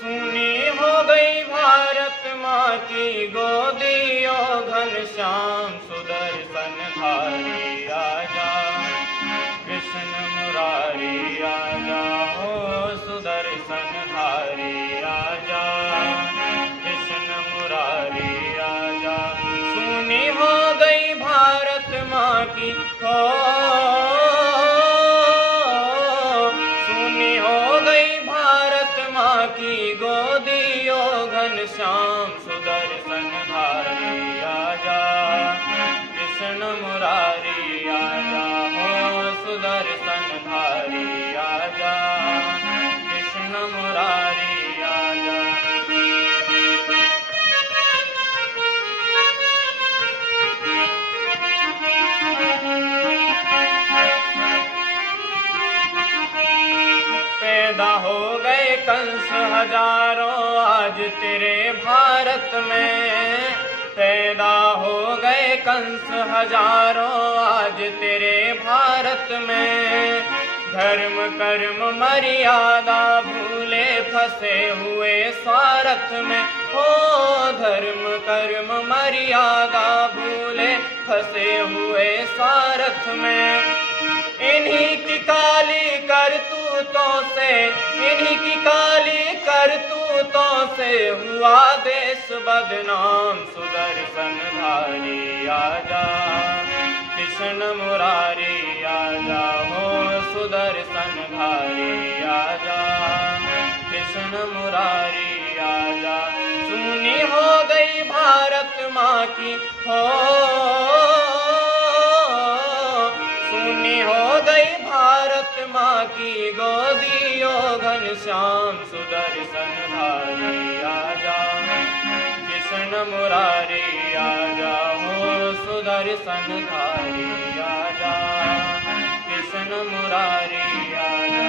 सुनी हो गई भारत माँ की गोदियों घनश्याम सुदर्शन धारी आजा, कृष्ण मुरारी आजा हो सुदर्शन धारी आजा, कृष्ण मुरारी आजा। सुनी हो गई भारत माँ की हो, सुनी हो गई भारत माँ की गोदियों घनश्याम सुदर्शन धारी आजा, कृष्ण मुरारी आजा हो सुदर्शन धारी आजा, कृष्ण मुरारी आजा। पैदा हो गए कंस हजारों आज तेरे भारत में, पैदा हो गए कंस हजारों आज तेरे भारत में। धर्म कर्म मर्यादा भूले फंसे हुए स्वार्थ में, हो धर्म कर्म मर्यादा भूले फंसे हुए स्वार्थ में। इन्हीं की काली करतूतों से, इन्हीं की काली करतूतों से हुआ देश बदनाम सुदर्शन धारी आजा, कृष्ण मुरारी आजा हो सुदर्शन धारी आजा, कृष्ण मुरारी आजा। सुनी हो गई भारत माँ की हो, सुनी हो गई भारत माँ की गोदियों घनश्याम सुदर्शन धारी आजा, कृष्ण मुरारी आजा हो सुदर्शन धारी आजा, कृष्ण मुरारी आजा।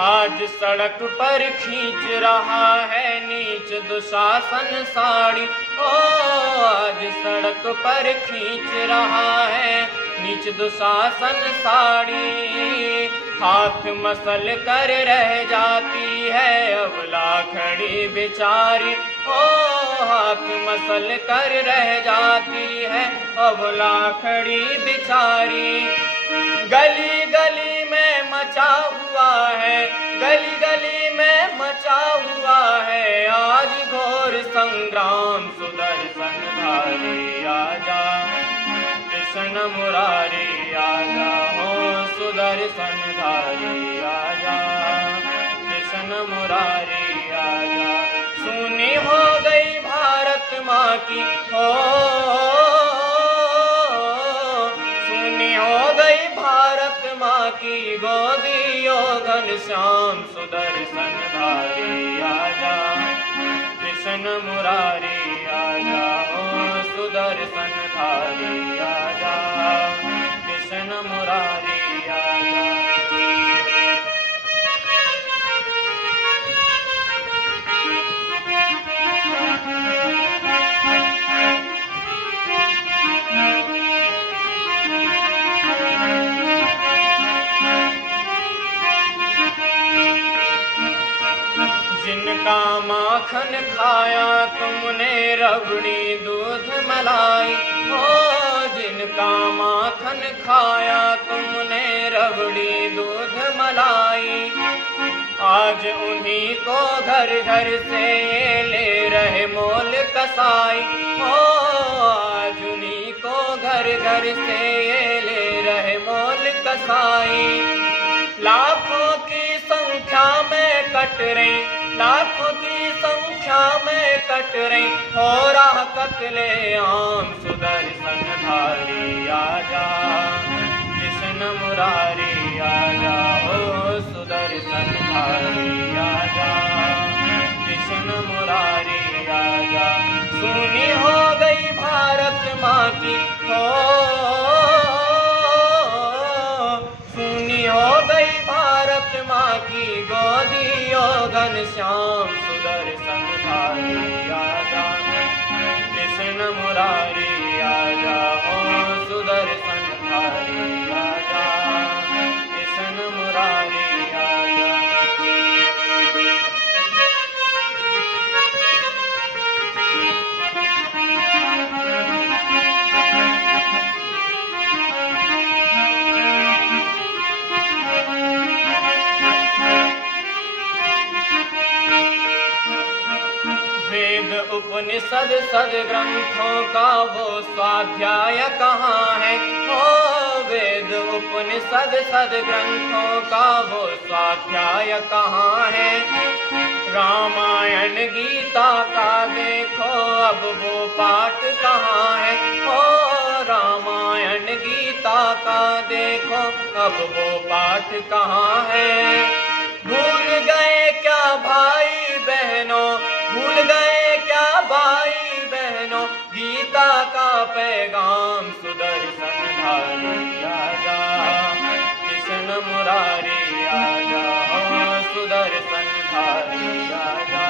आज सड़क पर खींच रहा है नीच दुशासन साड़ी, ओ आज सड़क पर खींच रहा है नीच दुशासन साड़ी। हाथ मसल कर रह जाती है अबला खड़ी बेचारी, ओ हाथ मसल कर रह जाती है अबला खड़ी बेचारी। गली गली में मचा हुआ है, गली गली में मचा हुआ है आज घोर संग्राम सुदर्शन धारी आजा, कृष्ण मुरारी आजा हो सुदर्शन धारी आजा, कृष्ण मुरारी आजा। सुनी हो गई भारत माँ की हो, सुनी हो गई भारत माँ की गोदियों घनश्याम सुदर्शन धारी आजा, कृष्ण मुरारी आजा हो सुदर्शन धारी आजा, कृष्ण मुरारी आजा। जिनका माखन खाया तुमने रबड़ी दूध मलाई, हो जिनका माखन खाया तुमने रबड़ी दूध मलाई। आज उन्हीं को घर घर से ये ले रहे मोल कसाई, हो आज उन्हीं को घर घर से ये ले रहे मोल कसाई। लाखों की संख्या में कट रही, लाखों की संख्या में कट रही हो रहा कत्ले आम सुदर्शन धारी आजा, कृष्ण मुरारी आजा हो सुदर्शन धारी आजा, कृष्ण मुरारी आजा। सुनी हो गई भारत माँ की हो, सुनी हो गई भारत माँ की गोदियो घनश्याम सुदर्शन धारी आजा, कृष्ण मुरारी आजा, ओ सुदर्शन धारी आजा, कृष्ण मुरारी आजा। वेद उपनिषद सदग्रंथों का वो स्वाध्याय कहाँ है? ओ वेद उपनिषद सदग्रंथों का वो स्वाध्याय कहाँ है? रामायण गीता का देखो अब वो पाठ कहाँ है? ओ रामायण गीता का देखो अब वो पाठ कहाँ है? भूल गए क्या भाई बहनों, भूल गए क्या भाई बहनों, गीता का पैगाम सुदर्शन धारी आजा, कृष्ण मुरारी आजा, ओ सुदर्शन धारी आजा,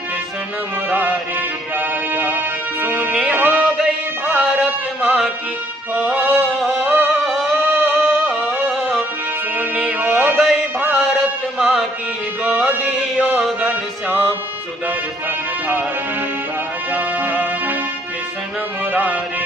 कृष्ण मुरारी आजा। सुनी हो गई भारत माँ की, हो सुनी हो गई भारत माँ की गोदियो घनश्याम सुदर्शन धारी आजा, कृष्ण मुरारी